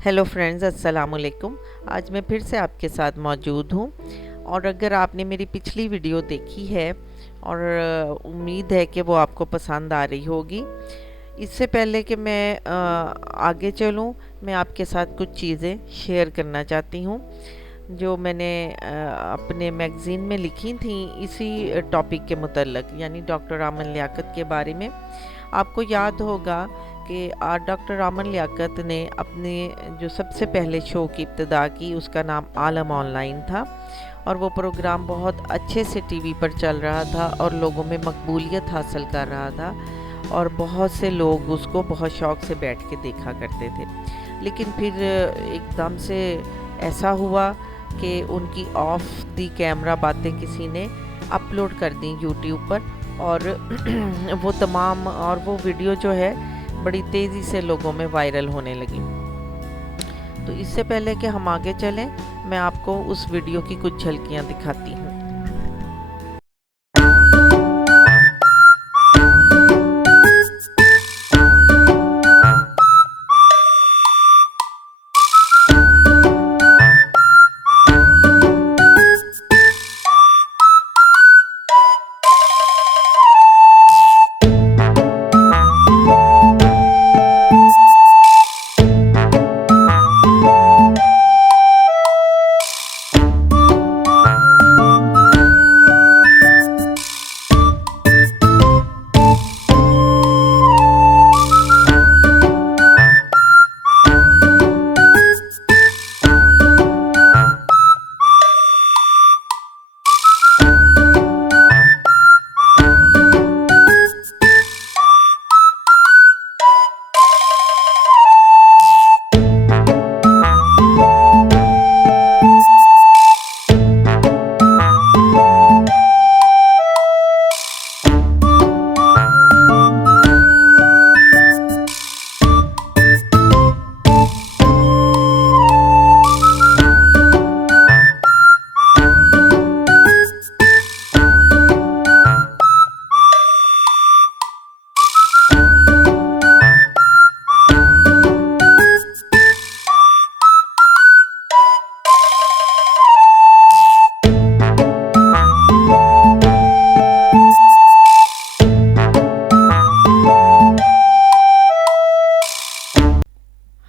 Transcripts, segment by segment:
Hello friends, अस्सलाम वालेकुम। आज मैं फिर से आपके साथ मौजूद हूँ। और अगर आपने मेरी पिछली वीडियो देखी है और उम्मीद है कि वो आपको पसंद आ रही होगी। इससे पहले कि मैं आगे चलूँ, मैं आपके साथ कुछ चीज़ें शेयर करना चाहती हूँ जो मैंने अपने मैगज़ीन में लिखी थी इसी टॉपिक के मुतल्लिक़, यानी डॉक्टर आमन लियाकत के बारे में। आपको याद होगा कि डॉक्टर आमन लियाकत ने अपने जो सबसे पहले शो की इब्तिदा की, उसका नाम आलम ऑनलाइन था और वो प्रोग्राम बहुत अच्छे से टीवी पर चल रहा था और लोगों में मकबूलियत हासिल कर रहा था और बहुत से लोग उसको बहुत शौक़ से बैठ के देखा करते थे। लेकिन फिर एकदम से ऐसा हुआ कि उनकी ऑफ दी कैमरा बातें किसी ने अपलोड कर दी यूट्यूब पर और वो वीडियो जो है बड़ी तेज़ी से लोगों में वायरल होने लगी। तो इससे पहले कि हम आगे चलें, मैं आपको उस वीडियो की कुछ झलकियां दिखाती हूँ।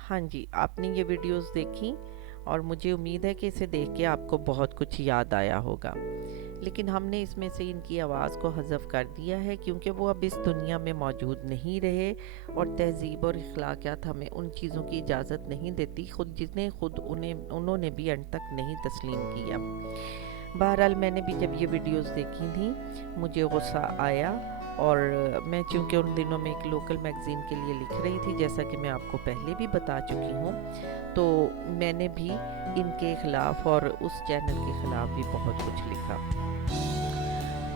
हाँ जी, आपने ये वीडियोस देखी और मुझे उम्मीद है कि इसे देख के आपको बहुत कुछ याद आया होगा। लेकिन हमने इसमें से इनकी आवाज़ को हज़फ कर दिया है क्योंकि वो अब इस दुनिया में मौजूद नहीं रहे और तहज़ीब और अखलाकियात हमें उन चीज़ों की इजाज़त नहीं देती जिन्हें उन्होंने भी अंत तक नहीं तस्लीम किया। बहरहाल मैंने भी जब ये वीडियोस देखी थी मुझे गुस्सा आया और मैं चूँकि उन दिनों में एक लोकल मैगज़ीन के लिए लिख रही थी, जैसा कि मैं आपको पहले भी बता चुकी हूँ, तो मैंने भी इनके ख़िलाफ़ और उस चैनल के ख़िलाफ़ भी बहुत कुछ लिखा।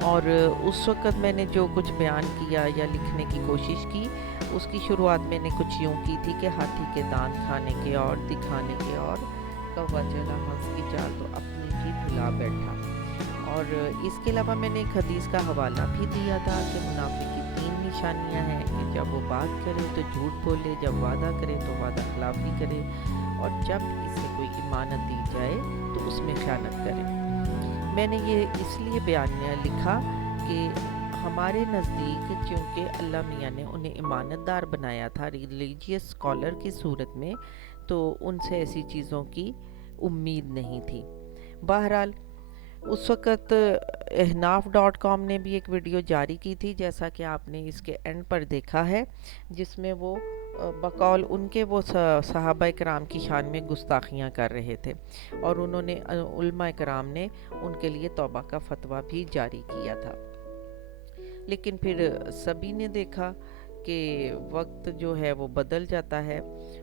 और उस वक़्त मैंने जो कुछ बयान किया या लिखने की कोशिश की, उसकी शुरुआत मैंने कुछ यूँ की थी कि हाथी के दांत खाने के और दिखाने के और कौवा चला हंस की चाल तो अपनी ही भुला बैठा। और इसके अलावा मैंने एक हदीस का हवाला भी दिया था कि मुनाफिक की 3 निशानियां हैं कि जब वो बात करे तो झूठ बोले, जब वादा करे तो वादा खिलाफी करे और जब इसे कोई इमानत दी जाए तो उसमें खयानत करे। मैंने ये इसलिए बयान लिखा कि हमारे नज़दीक चूँकि अल्लाह मियाँ ने उन्हें इमानतदार बनाया था रिलीजियस स्कॉलर की सूरत में, तो उनसे ऐसी चीज़ों की उम्मीद नहीं थी। बहरहाल उस वक़्त ahnaf.com ने भी एक वीडियो जारी की थी, जैसा कि आपने इसके एंड पर देखा है, जिसमें वो बकौल उनके वो सहाबा कराम की शान में गुस्ताखियाँ कर रहे थे और उन्होंने उलमा कराम ने उनके लिए तौबा का फतवा भी जारी किया था। लेकिन फिर सभी ने देखा कि वक्त जो है वो बदल जाता है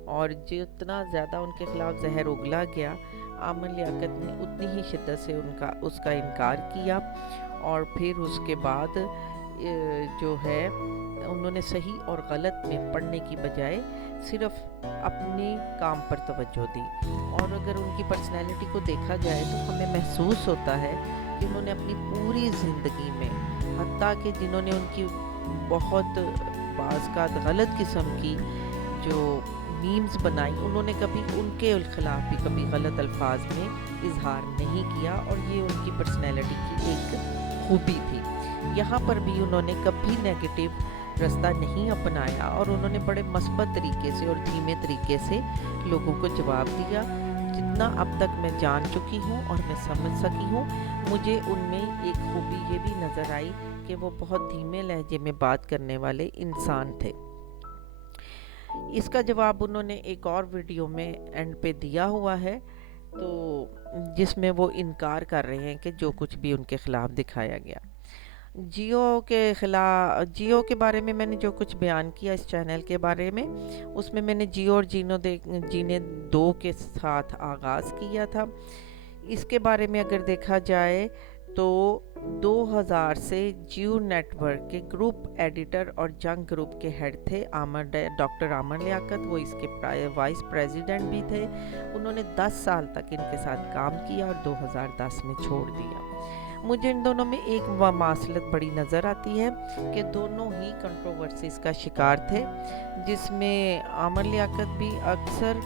और जितना ज़्यादा उनके ख़िलाफ़ जहर उगला गया, आमन लियाकत ने उतनी ही शिद्दत से उसका इनकार किया और फिर उसके बाद जो है उन्होंने सही और गलत में पढ़ने की बजाय सिर्फ अपने काम पर तवज्जो दी। और अगर उनकी पर्सनैलिटी को देखा जाए तो हमें महसूस होता है कि उन्होंने अपनी पूरी ज़िंदगी में, हत्ता कि जिन्होंने उनकी बहुत बाज़ का गलत किस्म की जो میمز بنائی، انہوں نے کبھی ان کے خلاف بھی کبھی غلط الفاظ میں اظہار نہیں کیا، اور یہ ان کی پرسنالٹی کی ایک خوبی تھی۔ یہاں پر بھی انہوں نے کبھی نیگیٹو راستہ نہیں اپنایا، اور انہوں نے بڑے مثبت طریقے سے اور دھیمے طریقے سے لوگوں کو جواب دیا۔ جتنا اب تک میں جان چکی ہوں اور میں سمجھ سکی ہوں، مجھے ان میں ایک خوبی یہ بھی نظر آئی کہ وہ بہت دھیمے لہجے میں بات کرنے والے انسان تھے۔ اس کا جواب انہوں نے ایک اور ویڈیو میں اینڈ پہ دیا ہوا ہے، تو جس میں وہ انکار کر رہے ہیں کہ جو کچھ بھی ان کے خلاف دکھایا گیا۔ جیو کے بارے میں نے جو کچھ بیان کیا اس چینل کے بارے میں، اس میں نے جیو اور جینے 2 کے ساتھ آغاز کیا تھا۔ اس کے بارے میں اگر دیکھا جائے تو 2000 سے جیو نیٹ ورک کے گروپ ایڈیٹر اور جنگ گروپ کے ہیڈ تھے ڈاکٹر عامر لیاقت، وہ اس کے وائس پریزیڈنٹ بھی تھے۔ انہوں نے 10 سال تک ان کے ساتھ کام کیا اور 2010 میں چھوڑ دیا۔ مجھے ان دونوں میں ایک مماثلت بڑی نظر آتی ہے کہ دونوں ہی کنٹروورسیز کا شکار تھے، جس میں عامر لیاقت بھی اکثر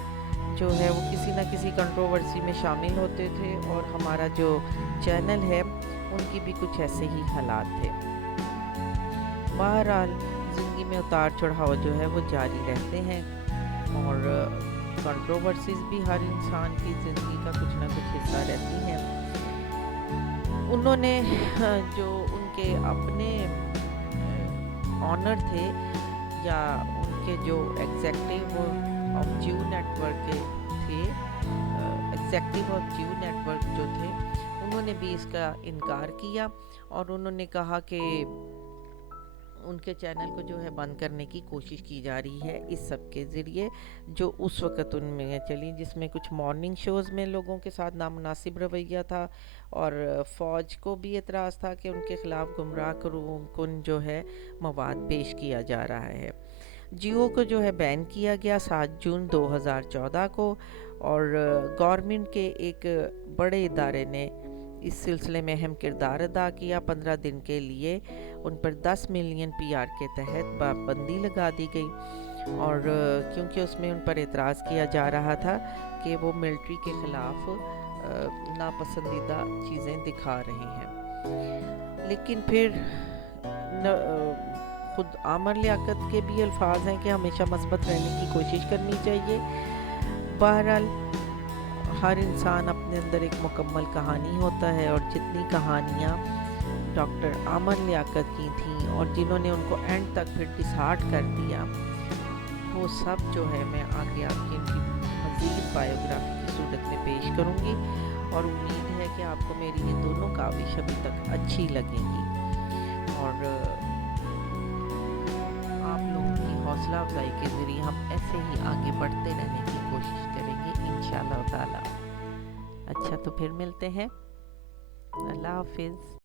جو ہے وہ کسی نہ کسی کنٹروورسی میں شامل ہوتے تھے، اور ہمارا جو چینل ہے ان کی بھی کچھ ایسے ہی حالات تھے۔ بہرحال زندگی میں اتار چڑھاؤ جو ہے وہ جاری رہتے ہیں، اور کنٹروورسیز بھی ہر انسان کی زندگی کا کچھ نہ کچھ حصہ رہتی ہیں۔ انہوں نے جو ان کے اپنے آنر تھے، یا ان کے جو executive of Jio network کے تھے، executive of Jio network جو تھے، انہوں نے بھی اس کا انکار کیا، اور انہوں نے کہا کہ ان کے چینل کو جو ہے بند کرنے کی کوشش کی جا رہی ہے اس سب کے ذریعے، جو اس وقت ان میں چلی، جس میں کچھ مارننگ شوز میں لوگوں کے ساتھ نامناسب رویہ تھا، اور فوج کو بھی اعتراض تھا کہ ان کے خلاف گمراہ کن جو ہے مواد پیش کیا جا رہا ہے۔ جیو کو جو ہے بین کیا گیا 7 جون 2014 کو، اور گورنمنٹ کے ایک بڑے ادارے نے اس سلسلے میں اہم کردار ادا کیا۔ 15 دن کے لیے ان پر 10 ملین PR کے تحت پابندی لگا دی گئی، اور کیونکہ اس میں ان پر اعتراض کیا جا رہا تھا کہ وہ ملٹری کے خلاف ناپسندیدہ چیزیں دکھا رہے ہیں۔ لیکن پھر خود عامر لیاقت کے بھی الفاظ ہیں کہ ہمیشہ مثبت رہنے کی کوشش کرنی چاہیے۔ بہرحال ہر انسان اپنے اندر ایک مکمل کہانی ہوتا ہے، اور جتنی کہانیاں ڈاکٹر عامر لیاقت کی تھیں اور جنہوں نے ان کو اینڈ تک پھر ڈسہارٹ کر دیا، وہ سب جو ہے میں آگے آپ کی ان کی مزید بایوگرافی کی صورت میں پیش کروں گی، اور امید ہے کہ آپ کو میری یہ دونوں کاوش ابھی تک اچھی لگیں گی، اور آپ لوگوں کی حوصلہ افزائی کے ذریعے ہم ایسے ہی آگے بڑھتے رہنے کی کوشش کریں گے انشاءاللہ تعالی۔ اچھا، تو پھر ملتے ہیں، اللہ حافظ۔